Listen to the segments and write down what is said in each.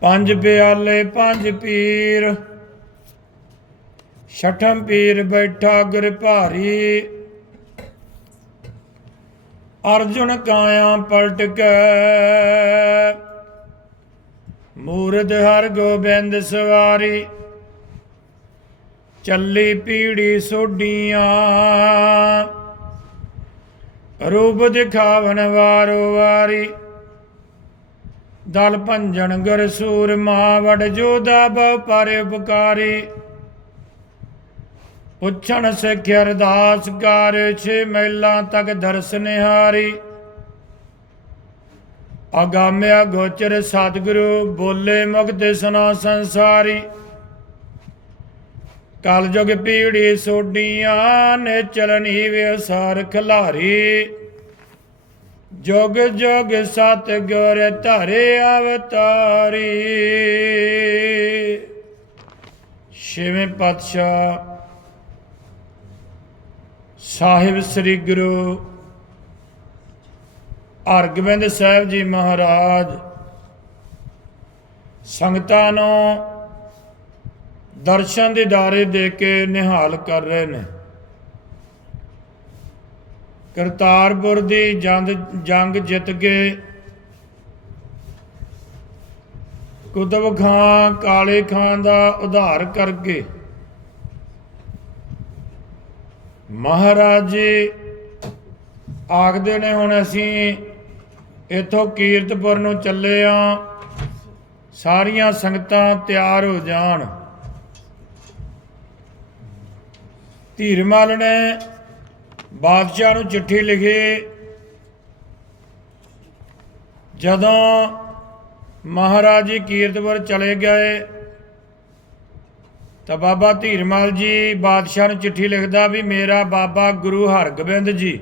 ਪੰਜ ਪਿਆਲੇ, ਪੰਜ ਪੀਰ। ਛਠਮ ਪੀਰ ਬੈਠਾ ਗੁਰ ਭਾਰੀ। ਅਰਜੁਨ ਕਾਇਆ ਪਲਟ ਕੇ। ਮੂਰਧ ਹਰ ਗੋਬਿੰਦ ਸਵਾਰੀ। ਚੱਲੀ ਪੀੜੀ ਸੋਡੀਆਂ ਰੂਪ ਦਿਖਾਵਨ ਵਾਰੋ ਵਾਰੀ। ਦਲ ਭੰਜਨ ਗੁਰ ਸੂਰ ਮਾ ਜੋਦਾ ਬਹੁ ਪਰ ਉਪਕਾਰੀ। ਪੁੱਛਣ ਸਿੱਖ ਅਰਦਾਸ ਕਰ, ਛੇ ਮਹਿਲਾਂ ਤੱਕ ਦਰਸ ਨਿਹਾਰੀ। ਅਗਾਮਿਆ ਗੋਚਰ ਸਤਿਗੁਰੂ, ਬੋਲੇ ਮੁਕਤ ਸੁਨਾ ਸੰਸਾਰੀ। ਕਲਯੁਗ ਪੀੜੀ ਸੋਡੀਆਂ ਨੇ ਚਲਣੀ ਵਿਸਾਰ ਖਲਾਰੀ। ਜੁਗ ਜੁਗ ਸਤ ਗੁਰ ਧਰੇ ਅਵਤਾਰੀ। ਛੇਵੇਂ ਪਾਤਸ਼ਾਹ ਸਾਹਿਬ ਸ੍ਰੀ ਗੁਰੂ ਹਰਗੋਬਿੰਦ ਸਾਹਿਬ ਜੀ ਮਹਾਰਾਜ ਸੰਗਤਾਂ ਨੂੰ ਦਰਸ਼ਨ ਦੇ ਦਾਰੇ ਦੇ ਕੇ ਨਿਹਾਲ ਕਰ ਰਹੇ ਨੇ। ਕਰਤਾਰਪੁਰ ਦੀ ਜੰਗ ਜੰਗ ਜਿੱਤ ਕੇ ਕੁਤਬ ਖਾਂ, ਕਾਲੇ ਖਾਂ ਦਾ ਉਧਾਰ ਕਰਕੇ ਮਹਾਰਾਜ ਜੀ ਆਖਦੇ ਨੇ ਹੁਣ ਅਸੀਂ ਇਥੋਂ ਕੀਰਤਪੁਰ ਨੂੰ ਚੱਲੇ ਆ। ਸਾਰੀਆਂ ਸੰਗਤਾਂ ਤਿਆਰ ਹੋ ਜਾਣ। ਧੀਰਮਲ ਨੇ ਬਾਦਸ਼ਾਹ ਨੂੰ ਚਿੱਠੀ ਲਿਖੀ। ਜਦੋਂ ਮਹਾਰਾਜ ਜੀ ਕੀਰਤਪੁਰ ਚਲੇ ਗਏ, ਤਾਂ ਬਾਬਾ ਧੀਰਮਲ ਜੀ ਬਾਦਸ਼ਾਹ ਨੂੰ ਚਿੱਠੀ ਲਿਖਦਾ ਵੀ ਮੇਰਾ ਬਾਬਾ ਗੁਰੂ ਹਰਗੋਬਿੰਦ ਜੀ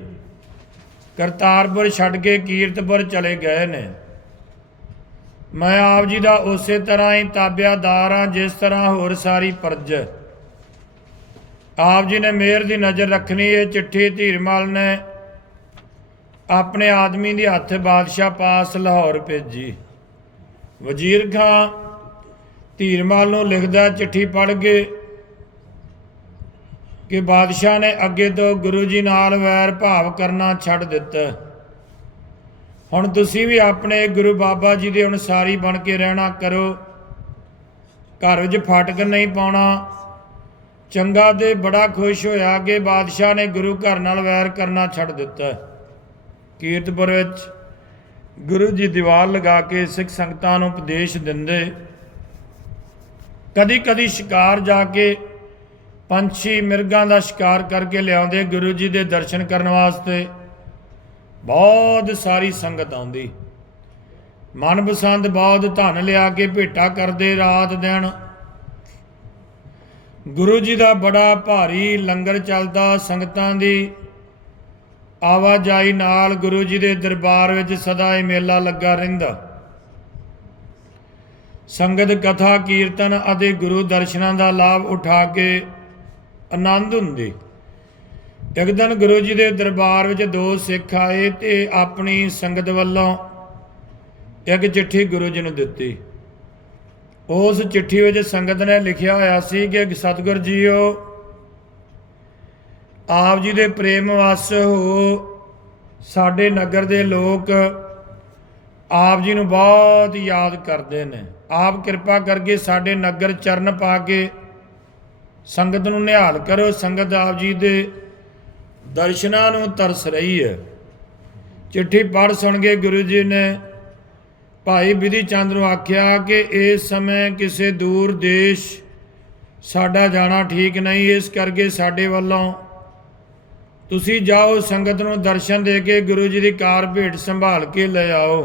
ਕਰਤਾਰਪੁਰ ਛੱਡ ਕੇ ਕੀਰਤਪੁਰ ਚਲੇ ਗਏ ਨੇ। ਮੈਂ ਆਪ ਜੀ ਦਾ ਉਸੇ ਤਰ੍ਹਾਂ ਹੀ ਤਾਬਿਆਦਾਰ ਹਾਂ ਜਿਸ ਤਰ੍ਹਾਂ ਹੋਰ ਸਾਰੀ ਪਰਜ ਆਪ ਜੀ ਨੇ ਮਿਹਰ ਦੀ ਨਜ਼ਰ ਰੱਖਣੀ, ਇਹ ਚਿੱਠੀ ਧੀਰਮਲ ਨੇ ਆਪਣੇ ਆਦਮੀ ਦੇ ਹੱਥ ਬਾਦਸ਼ਾਹ ਪਾਸ ਲਾਹੌਰ ਭੇਜੀ। ਵਜ਼ੀਰ ਖਾਂ ਧੀਰਮਲ ਨੂੰ ਲਿਖਦਾ ਚਿੱਠੀ ਪੜ੍ਹ ਕੇ ਕਿ ਬਾਦਸ਼ਾਹ ਨੇ ਅੱਗੇ ਤੋਂ ਗੁਰੂ ਜੀ ਨਾਲ ਵੈਰ ਭਾਵ ਕਰਨਾ ਛੱਡ ਦਿੱਤਾ। ਹੁਣ ਤੁਸੀਂ ਵੀ ਆਪਣੇ ਗੁਰੂ ਬਾਬਾ ਜੀ ਦੇ ਅਨੁਸਾਰੀ ਬਣ ਕੇ ਰਹਿਣਾ ਕਰੋ। ਘਰ ਵਿੱਚ ਫਾਟਕ ਨਹੀਂ ਪਾਉਣਾ। ਚੰਗਾ ਤੇ ਬੜਾ ਖੁਸ਼ ਹੋਇਆ ਕਿ ਬਾਦਸ਼ਾਹ ਨੇ ਗੁਰੂ ਘਰ ਨਾਲ ਵੈਰ ਕਰਨਾ ਛੱਡ ਦਿੱਤਾ। ਕੀਰਤਪੁਰ ਵਿੱਚ ਗੁਰੂ ਜੀ ਦੀਵਾਰ ਲਗਾ ਕੇ ਸਿੱਖ ਸੰਗਤਾਂ ਨੂੰ ਉਪਦੇਸ਼ ਦਿੰਦੇ। ਕਦੀ ਕਦੀ ਸ਼ਿਕਾਰ ਜਾ ਕੇ ਪੰਛੀ ਮਿਰਗਾਂ ਦਾ ਸ਼ਿਕਾਰ ਕਰਕੇ ਲਿਆਉਂਦੇ ਗੁਰੂ ਜੀ ਦੇ ਦਰਸ਼ਨ ਕਰਨ ਵਾਸਤੇ। ਬਹੁਤ ਸਾਰੀ ਸੰਗਤ ਆਉਂਦੀ। ਮਨਪਸੰਦ ਬਹੁਤ ਧਨ ਲਿਆ ਕੇ ਭੇਟਾ ਕਰਦੇ ਰਾਤ ਦਿਨ। ਗੁਰੂ ਜੀ ਦਾ ਬੜਾ ਭਾਰੀ ਲੰਗਰ ਚੱਲਦਾ, ਸੰਗਤਾਂ ਦੀ ਆਵਾਜਾਈ ਨਾਲ ਗੁਰੂ ਜੀ ਦੇ ਦਰਬਾਰ ਵਿੱਚ ਸਦਾ ਹੀ ਮੇਲਾ ਲੱਗਾ ਰਹਿੰਦਾ। ਸੰਗਤ, ਕਥਾ, ਕੀਰਤਨ ਅਤੇ ਗੁਰੂ ਦਰਸ਼ਨਾਂ ਦਾ ਲਾਭ ਉਠਾ ਕੇ ਆਨੰਦ ਹੁੰਦੀ। ਇੱਕ ਦਿਨ ਗੁਰੂ ਜੀ ਦੇ ਦਰਬਾਰ ਵਿੱਚ ਦੋ ਸਿੱਖ ਆਏ ਤੇ ਆਪਣੀ ਸੰਗਤ ਵੱਲੋਂ ਇੱਕ ਚਿੱਠੀ ਗੁਰੂ ਜੀ ਨੂੰ ਦਿੱਤੀ। ਉਸ ਚਿੱਠੀ ਵਿੱਚ ਸੰਗਤ ਨੇ ਲਿਖਿਆ ਹੋਇਆ ਸੀ ਕਿ ਸਤਿਗੁਰ ਜੀਓ, ਆਪ ਜੀ ਦੇ ਪ੍ਰੇਮ ਵਸ ਹੋ। ਸਾਡੇ ਨਗਰ ਦੇ ਲੋਕ ਆਪ ਜੀ ਨੂੰ ਬਹੁਤ ਯਾਦ ਕਰਦੇ ਨੇ। ਆਪ ਕਿਰਪਾ ਕਰਕੇ ਸਾਡੇ ਨਗਰ ਚਰਨ ਪਾ ਕੇ ਸੰਗਤ ਨੂੰ ਨਿਹਾਲ ਕਰੋ। ਸੰਗਤ ਆਪ ਜੀ ਦੇ ਦਰਸ਼ਨਾਂ ਨੂੰ ਤਰਸ ਰਹੀ ਹੈ। ਚਿੱਠੀ ਪੜ੍ਹ ਸੁਣ ਕੇ ਗੁਰੂ ਜੀ ਨੇ ਭਾਈ ਵਿਧੀ ਚੰਦ ਨੂੰ ਆਖਿਆ ਕਿ ਇਸ ਸਮੇਂ ਕਿਸੇ ਦੂਰ ਦੇਸ਼ ਸਾਡਾ ਜਾਣਾ ਠੀਕ ਨਹੀਂ, ਇਸ ਕਰਕੇ ਸਾਡੇ ਵੱਲੋਂ ਤੁਸੀਂ ਜਾਓ ਸੰਗਤ ਨੂੰ ਦਰਸ਼ਨ ਦੇ ਕੇ ਗੁਰੂ ਜੀ ਦੀ ਕਾਰ ਭੇਟ ਸੰਭਾਲ ਕੇ ਲੈ ਆਓ।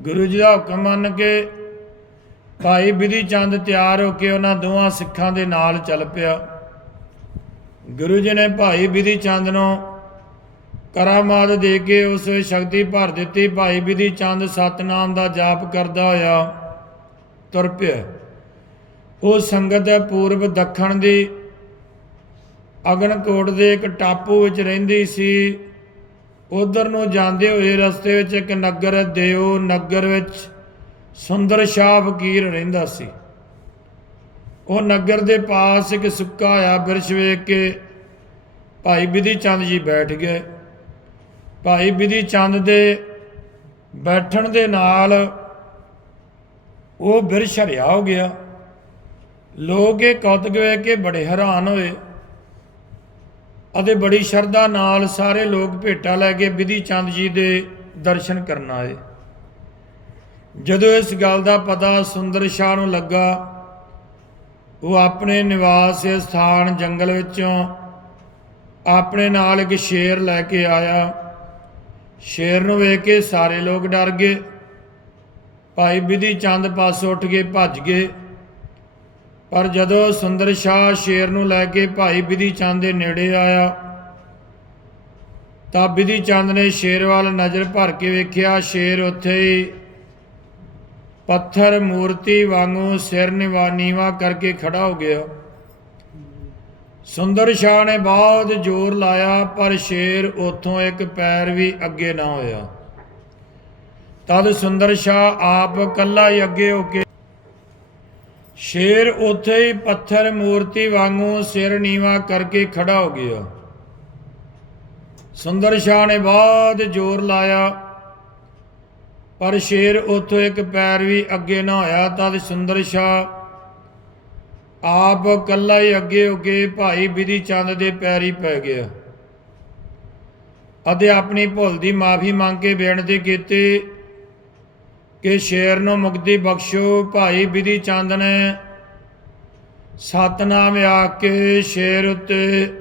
ਗੁਰੂ ਜੀ ਦਾ ਹੁਕਮ ਮੰਨ ਕੇ ਭਾਈ ਵਿਧੀ ਚੰਦ ਤਿਆਰ ਹੋ ਕੇ ਉਹਨਾਂ ਦੋਵਾਂ ਸਿੱਖਾਂ ਦੇ ਨਾਲ ਚੱਲ ਪਿਆ। ਗੁਰੂ ਜੀ ਨੇ ਭਾਈ ਵਿਧੀ ਚੰਦ ਨੂੰ ਕਰਾਮਾਤ ਦੇ ਕੇ ਉਸ ਸ਼ਕਤੀ ਭਰ ਦਿੱਤੀ ਭਾਈ ਵਿਧੀ ਚੰਦ ਸਤਨਾਮ ਦਾ ਜਾਪ ਕਰਦਾ ਹੋਇਆ ਤੁਰ ਪਿਆ। ਉਹ ਸੰਗਤ ਪੂਰਬ ਦੱਖਣ ਦੀ ਅਗਨਕੋਟ ਦੇ ਇੱਕ ਟਾਪੂ ਵਿੱਚ ਰਹਿੰਦੀ ਸੀ। ਉਧਰ ਨੂੰ ਜਾਂਦੇ ਹੋਏ ਰਸਤੇ ਵਿੱਚ ਇੱਕ ਨਗਰ ਹੈ, ਦਿਓ ਨਗਰ ਵਿੱਚ ਸੁੰਦਰ ਸ਼ਾਹ ਫਕੀਰ ਰਹਿੰਦਾ ਸੀ। ਉਹ ਨਗਰ ਦੇ ਪਾਸ ਇੱਕ ਸੁੱਕਾ ਹੋਇਆ ਬਿਰਛ ਵੇਖ ਕੇ ਭਾਈ ਬਿਧੀ ਚੰਦ ਜੀ ਬੈਠ ਗਏ। ਭਾਈ ਵਿਧੀ ਚੰਦ ਦੇ ਬੈਠਣ ਦੇ ਨਾਲ ਉਹ ਬਿਰਛ ਹਰਿਆ ਹੋ ਗਿਆ। ਲੋਕ ਇਹ ਕੌਤਕ ਵੇਖ ਕੇ ਬੜੇ ਹੈਰਾਨ ਹੋਏ ਅਤੇ ਬੜੀ ਸ਼ਰਧਾ ਨਾਲ ਸਾਰੇ ਲੋਕ ਭੇਟਾ ਲੈ ਕੇ ਵਿਧੀ ਚੰਦ ਜੀ ਦੇ ਦਰਸ਼ਨ ਕਰਨ ਆਏ। ਜਦੋਂ ਇਸ ਗੱਲ ਦਾ ਪਤਾ ਸੁੰਦਰ ਸ਼ਾਹ ਨੂੰ ਲੱਗਾ, ਉਹ ਆਪਣੇ ਨਿਵਾਸ ਸਥਾਨ ਜੰਗਲ ਵਿੱਚੋਂ ਆਪਣੇ ਨਾਲ ਇੱਕ ਸ਼ੇਰ ਲੈ ਕੇ ਆਇਆ। ਸ਼ੇਰ ਨੂੰ ਵੇਖ ਕੇ ਸਾਰੇ ਲੋਕ ਡਰ ਗਏ। ਭਾਈ ਬਿਧੀ ਚੰਦ ਪਾਸ ਉੱਠ ਕੇ ਭੱਜ ਗਏ। ਪਰ ਜਦੋਂ ਸੁੰਦਰ ਸ਼ਾਹ ਸ਼ੇਰ ਨੂੰ ਲੈ ਕੇ ਭਾਈ ਬਿਧੀ ਚੰਦ ਦੇ ਨੇੜੇ ਆਇਆ, ਤਾਂ ਬਿਧੀ ਚੰਦ ਨੇ ਸ਼ੇਰ ਵੱਲ ਨਜ਼ਰ ਭਰ ਕੇ ਵੇਖਿਆ, ਸ਼ੇਰ ਉੱਥੇ ਹੀ ਪੱਥਰ ਮੂਰਤੀ ਵਾਂਗੂ ਸਿਰ ਨਿਵਾ ਨੀਵਾ ਕਰਕੇ ਖੜਾ ਹੋ ਗਿਆ। ਸੁੰਦਰ ਸ਼ਾਹ ਨੇ ਬਹੁਤ ਜ਼ੋਰ ਲਾਇਆ, ਪਰ ਸ਼ੇਰ ਉਥੋਂ ਇੱਕ ਪੈਰ ਵੀ ਅੱਗੇ ਨਾ ਹੋਇਆ। ਤਦ ਸੁੰਦਰ ਸ਼ਾਹ ਆਪ ਕੱਲਾ ਹੀ ਅੱਗੇ ਹੋ ਕੇ ਸ਼ੇਰ ਉੱਥੇ ਹੀ ਪੱਥਰ ਮੂਰਤੀ ਵਾਂਗੂ ਸਿਰ ਨੀਵਾ ਕਰਕੇ ਖੜਾ ਹੋ ਗਿਆ। ਸੁੰਦਰ ਸ਼ਾਹ ਨੇ ਬਹੁਤ ਜ਼ੋਰ ਲਾਇਆ, ਪਰ ਸ਼ੇਰ ਉੱਥੋਂ ਇੱਕ ਪੈਰ ਵੀ ਅੱਗੇ ਨਾ ਹੋਇਆ। ਤਦ ਸੁੰਦਰ ਸ਼ਾਹ ਆਪ ਕੱਲਾ ਹੀ ਅੱਗੇ ਹੋ ਭਾਈ ਬਿਧੀ ਚੰਦ ਦੇ ਪੈਰੀ ਪੈ ਗਿਆ। ਅਤੇ ਆਪਣੀ ਭੁੱਲ ਦੀ ਮਾਫੀ ਮੰਗ ਕੇ ਬੇਨਤੀ ਕੀਤੀ ਕਿ ਸ਼ੇਰ ਨੂੰ ਮੁਕਤੀ ਬਖਸ਼ੋ। ਭਾਈ ਬਿਧੀ ਚੰਦ ਨੇ ਸਤਨਾਮ ਆ ਕੇ ਸ਼ੇਰ ਉੱਤੇ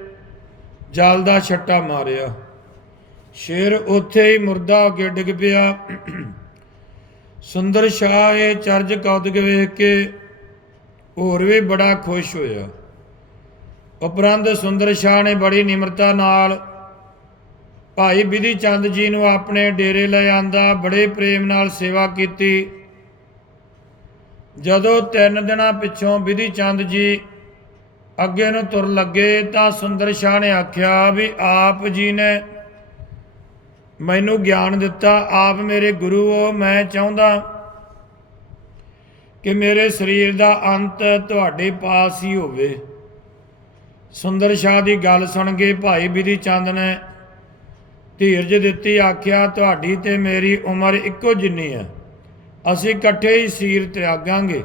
ਜਲ ਦਾ ਛੱਟਾ ਮਾਰਿਆ। ਸ਼ੇਰ ਉੱਥੇ ਹੀ ਮੁਰਦਾ ਹੋ ਕੇ ਡਿੱਗ ਪਿਆ। ਸੁੰਦਰ ਸ਼ਾਹ ਇਹ ਚਰਜ ਕੌਤਕ ਵੇਖ ਕੇ ਹੋਰ ਵੀ ਬੜਾ ਖੁਸ਼ ਹੋਇਆ। ਉਪਰੰਤ ਸੁੰਦਰ ਸ਼ਾਹ ਨੇ ਬੜੀ ਨਿਮਰਤਾ ਨਾਲ ਭਾਈ ਬਿਧੀ ਚੰਦ ਜੀ ਨੂੰ ਆਪਣੇ ਡੇਰੇ ਲੈ ਆਂਦਾ ਬੜੇ ਪ੍ਰੇਮ ਨਾਲ ਸੇਵਾ ਕੀਤੀ। ਜਦੋਂ ਤਿੰਨ ਦਿਨਾਂ ਪਿੱਛੋਂ ਬਿਧੀ ਚੰਦ ਜੀ ਅੱਗੇ ਨੂੰ ਤੁਰ ਲੱਗੇ ਤਾਂ ਸੁੰਦਰ ਸ਼ਾਹ ਨੇ ਆਖਿਆ ਵੀ ਆਪ ਜੀ ਨੇ ਮੈਨੂੰ ਗਿਆਨ ਦਿੱਤਾ, ਆਪ ਮੇਰੇ ਗੁਰੂ ਹੋ, ਮੈਂ ਚਾਹੁੰਦਾ ਕਿ ਮੇਰੇ ਸਰੀਰ ਦਾ ਅੰਤ ਤੁਹਾਡੇ ਪਾਸ ਹੀ ਹੋਵੇ। ਸੁੰਦਰ ਸ਼ਾਹ ਦੀ ਗੱਲ ਸੁਣ ਕੇ ਭਾਈ ਬਿਧੀ ਚੰਦ ਨੇ ਧੀਰਜ ਦਿੱਤੀ, ਆਖਿਆ, ਤੁਹਾਡੀ ਤੇ ਮੇਰੀ ਉਮਰ ਇੱਕੋ ਜਿੰਨੀ ਹੈ। ਅਸੀਂ ਇਕੱਠੇ ਹੀ ਸੀਰ ਤਿਆਗਾਂਗੇ।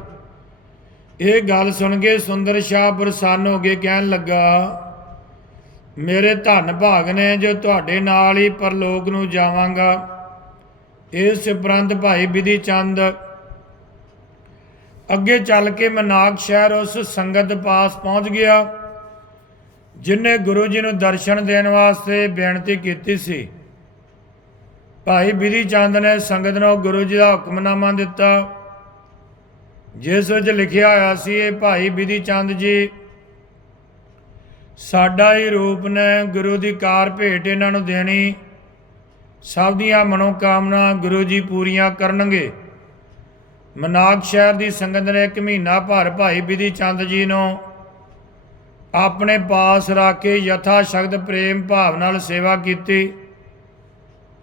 ਇਹ ਗੱਲ ਸੁਣ ਕੇ ਸੁੰਦਰ ਸ਼ਾਹ ਪ੍ਰਸੰਨ ਹੋ ਕੇ ਕਹਿਣ ਲੱਗਾ, ਮੇਰੇ ਧੰਨ ਭਾਗ ਨੇ, ਜੋ ਤੁਹਾਡੇ ਨਾਲ ਹੀ ਪਰਲੋਕ ਨੂੰ ਜਾਵਾਂਗਾ। ਇਸ ਉਪਰੰਤ ਭਾਈ ਬਿਧੀ ਚੰਦ ਅੱਗੇ ਚੱਲ ਕੇ ਮਨਾਕ ਸ਼ਹਿਰ ਉਸ ਸੰਗਤ ਪਾਸ ਪਹੁੰਚ ਗਿਆ, ਜਿਨੇ ਗੁਰੂ ਜੀ ਨੂੰ ਦਰਸ਼ਨ ਦੇਣ ਵਾਸਤੇ ਬੇਨਤੀ ਕੀਤੀ ਸੀ। ਭਾਈ ਬਿਧੀ ਚੰਦ ਨੇ ਸੰਗਤ ਨੂੰ ਗੁਰੂ ਜੀ ਦਾ ਹੁਕਮਨਾਮਾ ਦਿੱਤਾ, ਜਿਸ ਵਿੱਚ ਲਿਖਿਆ ਹੋਇਆ ਸੀ, ਇਹ ਭਾਈ ਬਿਧੀ ਚੰਦ ਜੀ, ਸਾਡਾ ਹੀ ਰੂਪ ਨੇ ਗੁਰੂ ਦੀ ਕਾਰ ਭੇਟ ਇਹਨਾਂ ਨੂੰ ਦੇਣੀ। ਸਭ ਦੀਆਂ ਮਨੋਕਾਮਨਾ ਗੁਰੂ ਜੀ ਪੂਰੀਆਂ ਕਰਨਗੇ। ਮਨਾਕ ਸ਼ਹਿਰ ਦੀ ਸੰਗਤ ਨੇ ਇੱਕ ਮਹੀਨਾ ਭਰ ਭਾਈ ਬਿਧੀ ਚੰਦ ਜੀ ਨੂੰ ਆਪਣੇ ਪਾਸ ਰੱਖ ਕੇ ਯਥਾ ਸ਼ਕਤ ਪ੍ਰੇਮ ਭਾਵ ਨਾਲ ਸੇਵਾ ਕੀਤੀ।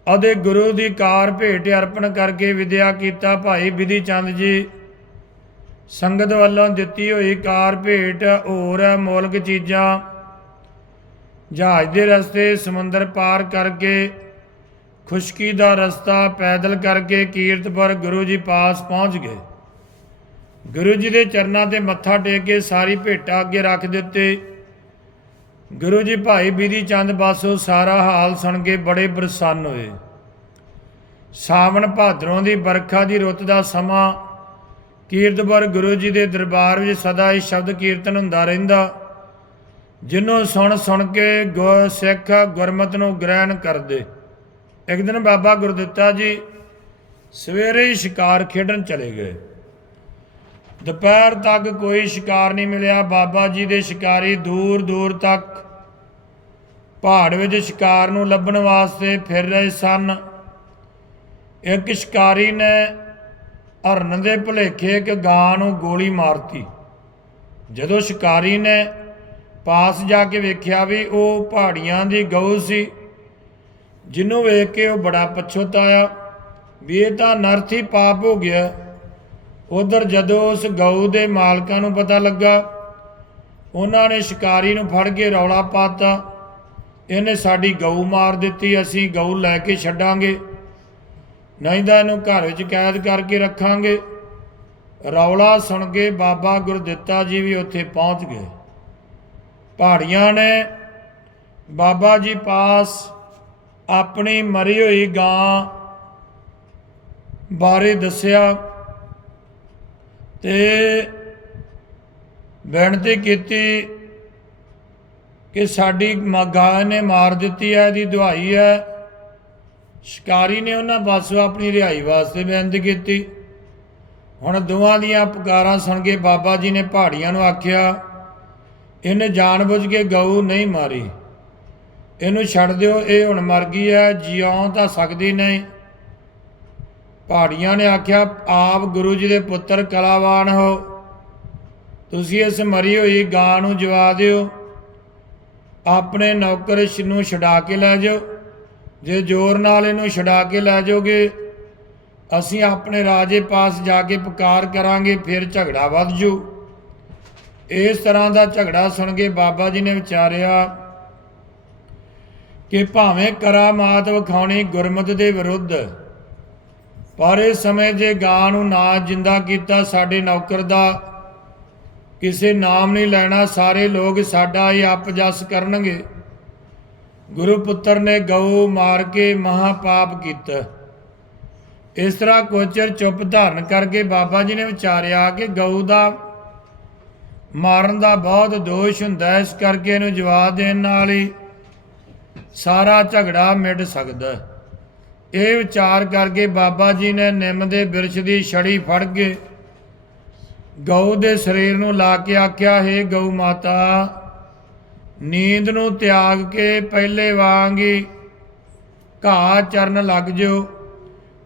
ਅਤੇ ਗੁਰੂ ਦੀ ਕਾਰ ਭੇਟ ਅਰਪਣ ਕਰਕੇ ਵਿਦਿਆ ਕੀਤਾ। ਭਾਈ ਬਿਧੀ ਚੰਦ ਜੀ ਸੰਗਤ ਵੱਲੋਂ ਦਿੱਤੀ ਹੋਈ ਕਾਰ ਭੇਟ ਹੋਰ ਮੌਲਿਕ ਚੀਜ਼ਾਂ ਜਹਾਜ਼ ਦੇ ਰਸਤੇ ਸਮੁੰਦਰ ਪਾਰ ਕਰਕੇ ਖੁਸ਼ਕੀ ਦਾ ਰਸਤਾ ਪੈਦਲ ਕਰਕੇ ਕੀਰਤਪੁਰ ਗੁਰੂ ਜੀ ਪਾਸ ਪਹੁੰਚ ਗਏ। ਗੁਰੂ ਜੀ ਦੇ ਚਰਨਾਂ ਤੇ ਮੱਥਾ ਟੇਕ ਕੇ ਸਾਰੀ ਭੇਟਾ ਅੱਗੇ ਰੱਖ ਦਿੱਤੇ। ਗੁਰੂ ਜੀ ਭਾਈ ਬੀਦੀ ਚੰਦ ਬਾਸੋ ਸਾਰਾ ਹਾਲ ਸੁਣ ਕੇ ਬੜੇ ਪ੍ਰਸੰਨ ਹੋਏ। ਸਾਵਣ ਭਾਦਰੋਂ ਦੀ ਬਰਖਾ ਦੀ ਰੁੱਤ ਦਾ ਸਮਾਂ ਕੀਰਤਪੁਰ ਗੁਰੂ ਜੀ ਦੇ ਦਰਬਾਰ ਵਿੱਚ ਸਦਾ ਹੀ ਸ਼ਬਦ ਕੀਰਤਨ ਹੁੰਦਾ ਰਹਿੰਦਾ। ਜਿਹਨੂੰ ਸੁਣ ਸੁਣ ਕੇ ਗੁਰ ਸਿੱਖ ਗੁਰਮਤ ਨੂੰ ਗ੍ਰਹਿਣ ਕਰਦੇ। ਇੱਕ ਦਿਨ ਬਾਬਾ ਗੁਰਦਿੱਤਾ ਜੀ ਸਵੇਰੇ ਹੀ ਸ਼ਿਕਾਰ ਖੇਡਣ ਚਲੇ ਗਏ। ਦੁਪਹਿਰ ਤੱਕ ਕੋਈ ਸ਼ਿਕਾਰ ਨਹੀਂ ਮਿਲਿਆ। ਬਾਬਾ ਜੀ ਦੇ ਸ਼ਿਕਾਰੀ ਦੂਰ ਦੂਰ ਤੱਕ ਪਹਾੜ ਵਿੱਚ ਸ਼ਿਕਾਰ ਨੂੰ ਲੱਭਣ ਵਾਸਤੇ ਫਿਰ ਰਹੇ ਸਨ। ਇੱਕ ਸ਼ਿਕਾਰੀ ਨੇ ਹਰਨ ਦੇ ਭੁਲੇਖੇ ਇੱਕ ਗਾਂ ਨੂੰ ਗੋਲੀ ਮਾਰਤੀ। ਜਦੋਂ ਸ਼ਿਕਾਰੀ ਨੇ ਪਾਸ ਜਾ ਕੇ ਵੇਖਿਆ ਵੀ ਉਹ ਪਹਾੜੀਆਂ ਦੀ ਗਊ ਸੀ ਜਿਹਨੂੰ ਵੇਖ ਕੇ ਉਹ ਬੜਾ ਪਛਤਾਇਆ ਵੀ ਇਹ ਤਾਂ ਨਰਥੀ ਪਾਪ ਹੋ ਗਿਆ। ਉਧਰ ਜਦੋਂ ਉਸ ਗਊ ਦੇ ਮਾਲਕਾਂ ਨੂੰ ਪਤਾ ਲੱਗਾ, ਉਹਨਾਂ ਨੇ ਸ਼ਿਕਾਰੀ ਨੂੰ ਫੜ ਕੇ ਰੌਲਾ ਪਾਤਾ। ਇਹਨੇ ਸਾਡੀ ਗਊ ਮਾਰ ਦਿੱਤੀ, ਅਸੀਂ ਗਊ ਲੈ ਕੇ ਛੱਡਾਂਗੇ। ਨਹੀਂ ਤਾਂ ਇਹਨੂੰ ਘਰ ਵਿੱਚ ਕੈਦ ਕਰਕੇ ਰੱਖਾਂਗੇ। ਰੌਲਾ ਸੁਣ ਕੇ ਬਾਬਾ ਗੁਰਦਿੱਤਾ ਜੀ ਵੀ ਉੱਥੇ ਪਹੁੰਚ ਗਏ। ਪਹਾੜੀਆਂ ਨੇ ਬਾਬਾ ਜੀ ਪਾਸ ਆਪਣੀ ਮਰੀ ਹੋਈ ਗਾਂ ਬਾਰੇ ਦੱਸਿਆ ਤੇ ਬੇਨਤੀ ਕੀਤੀ ਕਿ ਸਾਡੀ ਮ- ਗਾਂ ਨੇ ਮਾਰ ਦਿੱਤੀ ਹੈ, ਇਹਦੀ ਦੁਹਾਈ ਹੈ। ਸ਼ਿਕਾਰੀ ਨੇ ਉਹਨਾਂ ਪਾਸੋਂ ਆਪਣੀ ਰਿਹਾਈ ਵਾਸਤੇ ਬੇਨਤੀ ਕੀਤੀ। ਹੁਣ ਦੋਵਾਂ ਦੀਆਂ ਪੁਕਾਰਾਂ ਸੁਣ ਕੇ ਬਾਬਾ ਜੀ ਨੇ ਪਹਾੜੀਆਂ ਨੂੰ ਆਖਿਆ, ਇਹਨੇ ਜਾਣਬੁੱਝ ਕੇ ਗਊ ਨਹੀਂ ਮਾਰੀ। ਇਹਨੂੰ ਛੱਡ ਦਿਓ, ਇਹ ਹੁਣ ਮਰ ਗਈ ਹੈ, ਜਿਉਂ ਤਾਂ ਸਕਦੀ ਨਹੀਂ। ਪਹਾੜੀਆਂ ਨੇ ਆਖਿਆ, ਆਪ ਗੁਰੂ ਜੀ ਦੇ ਪੁੱਤਰ ਕਲਾਵਾਨ ਹੋ। ਤੁਸੀਂ ਇਸ ਮਰੀ ਹੋਈ ਗਾਂ ਨੂੰ ਜਵਾ ਦਿਓ। ਆਪਣੇ ਨੌਕਰ ਇਸ ਨੂੰ ਛਡਾ ਕੇ ਲੈ ਜਾਓ। ਜੇ ਜ਼ੋਰ ਨਾਲ ਇਹਨੂੰ ਛਡਾ ਕੇ ਲੈ ਜਾਓਗੇ, ਅਸੀਂ ਆਪਣੇ ਰਾਜੇ ਪਾਸ ਜਾ ਕੇ ਪੁਕਾਰ ਕਰਾਂਗੇ, ਫਿਰ ਝਗੜਾ ਵੱਧ ਜੂ। ਇਸ ਤਰ੍ਹਾਂ ਦਾ ਝਗੜਾ ਸੁਣ ਕੇ ਬਾਬਾ ਜੀ ਨੇ ਵਿਚਾਰਿਆ ਕਿ ਭਾਵੇਂ ਕਰਾਮਾਤ ਵਿਖਾਉਣੀ ਗੁਰਮਤ ਦੇ ਵਿਰੁੱਧ, ਪਰ ਇਸ ਸਮੇਂ ਜੇ ਗਾਂ ਨੂੰ ਨਾ ਜਿੰਦਾ ਕੀਤਾ ਸਾਡੇ ਨੌਕਰ ਦਾ, ਕਿਸੇ ਨਾਮ ਨਹੀਂ ਲੈਣਾ, ਸਾਰੇ ਲੋਕ ਸਾਡਾ ਹੀ ਅਪਜਸ ਕਰਨਗੇ। ਗੁਰੂ ਪੁੱਤਰ ਨੇ ਗਊ ਮਾਰ ਕੇ ਮਹਾ ਪਾਪ ਕੀਤਾ। ਇਸ ਤਰ੍ਹਾਂ ਕੁਝ ਚੁੱਪ ਧਾਰਨ ਕਰਕੇ ਬਾਬਾ ਜੀ ਨੇ ਵਿਚਾਰਿਆ ਕਿ ਗਊ ਦਾ ਮਾਰਨ ਦਾ ਬਹੁਤ ਦੋਸ਼ ਹੁੰਦਾ, ਇਸ ਕਰਕੇ ਇਹਨੂੰ ਜਵਾਬ ਦੇਣ ਨਾਲ ਹੀ ਸਾਰਾ ਝਗੜਾ ਮਿਟ ਸਕਦਾ। ਇਹ ਵਿਚਾਰ ਕਰਕੇ ਬਾਬਾ ਜੀ ਨੇ ਨਿੰਮ ਦੇ ਬਿਰਛ ਦੀ ਛੜੀ ਫੜ ਕੇ ਗਊ ਦੇ ਸਰੀਰ ਨੂੰ ਲਾ ਕੇ ਆਖਿਆ, ਹੈ ਗਊ ਮਾਤਾ, ਨੀਂਦ ਨੂੰ ਤਿਆਗ ਕੇ ਪਹਿਲੇ ਵਾਂਗ ਹੀ ਘਾਹ ਚਰਨ ਲੱਗ ਜਿਓ।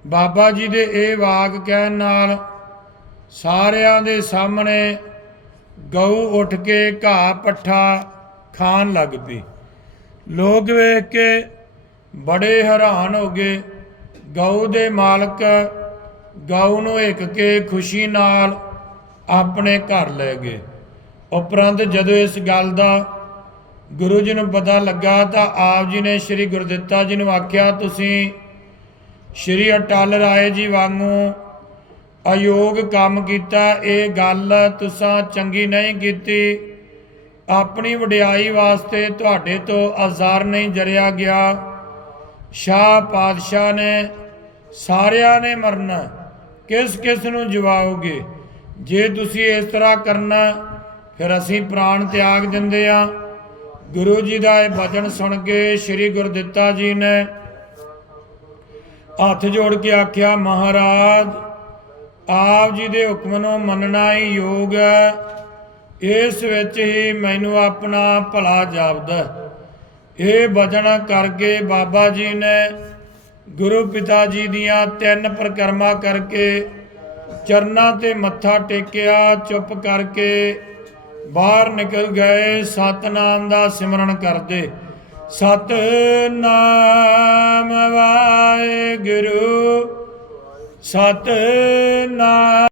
ਬਾਬਾ ਜੀ ਦੇ ਇਹ ਵਾਕ ਕਹਿਣ ਨਾਲ ਸਾਰਿਆਂ ਦੇ ਸਾਹਮਣੇ ਗਊ ਉੱਠ ਕੇ ਘਾਹ ਪੱਠਾ ਖਾਣ ਲੱਗ ਪਈ। ਲੋਕ ਵੇਖ ਕੇ ਬੜੇ ਹੈਰਾਨ ਹੋ ਗਏ। ਗਊ ਦੇ ਮਾਲਕ ਗਊ ਨੂੰ ਇੱਕ ਕੇ ਖੁਸ਼ੀ ਨਾਲ ਆਪਣੇ ਘਰ ਲੈ ਗਏ। ਉਪਰੰਤ ਜਦੋਂ ਇਸ ਗੱਲ ਦਾ ਗੁਰੂ ਜੀ ਨੂੰ ਪਤਾ ਲੱਗਾ ਤਾਂ ਆਪ ਜੀ ਨੇ ਸ੍ਰੀ ਗੁਰਦਿੱਤਾ ਜੀ ਨੂੰ ਆਖਿਆ, ਤੁਸੀਂ ਸ੍ਰੀ ਅਟਲ ਰਾਏ ਜੀ ਵਾਂਗੂ ਅਯੋਗ ਕੰਮ ਕੀਤਾ। ਇਹ ਗੱਲ ਤੁਸੀਂ ਚੰਗੀ ਨਹੀਂ ਕੀਤੀ। ਆਪਣੀ ਵਡਿਆਈ ਵਾਸਤੇ ਤੁਹਾਡੇ ਤੋਂ ਆਜ਼ਾਰ ਨਹੀਂ ਜਰਿਆ ਗਿਆ। ਸ਼ਾਹ ਪਾਤਸ਼ਾਹ ਨੇ ਸਾਰਿਆਂ ਨੇ ਮਰਨਾ। ਕਿਸ ਕਿਸ ਨੂੰ ਜਵਾਓਗੇ? ਜੇ ਤੁਸੀਂ ਇਸ ਤਰ੍ਹਾਂ ਕਰਨਾ, ਫਿਰ ਅਸੀਂ ਪ੍ਰਾਣ ਤਿਆਗ ਦਿੰਦੇ ਆ ਗੁਰੂ ਜੀ ਦਾ ਇਹ ਬਚਨ ਸੁਣ ਕੇ ਸ੍ਰੀ ਗੁਰਦਿੱਤਾ ਜੀ ਨੇ ਹੱਥ ਜੋੜ ਕੇ ਆਖਿਆ, ਮਹਾਰਾਜ, ਆਪ ਜੀ ਦੇ ਹੁਕਮ ਨੂੰ ਮੰਨਣਾ ਹੀ ਯੋਗ ਹੈ। ਇਸ ਵਿੱਚ ਹੀ ਮੈਨੂੰ ਆਪਣਾ ਭਲਾ ਜਾਪਦਾ ਇਹ ਬਚਨ ਕਰਕੇ ਬਾਬਾ ਜੀ ਨੇ ਗੁਰੂ ਪਿਤਾ ਜੀ ਦੀਆਂ ਤਿੰਨ ਪ੍ਰਕਰਮਾ ਕਰਕੇ ਚਰਨਾਂ ਤੇ ਮੱਥਾ ਟੇਕਿਆ, ਚੁੱਪ ਕਰਕੇ ਬਾਹਰ ਨਿਕਲ ਗਏ, ਸਤਨਾਮ ਦਾ ਸਿਮਰਨ ਕਰਦੇ। ਸਤਨਾਮ ਵਾਹਿਗੁਰੂ, ਸਤਨਾਮ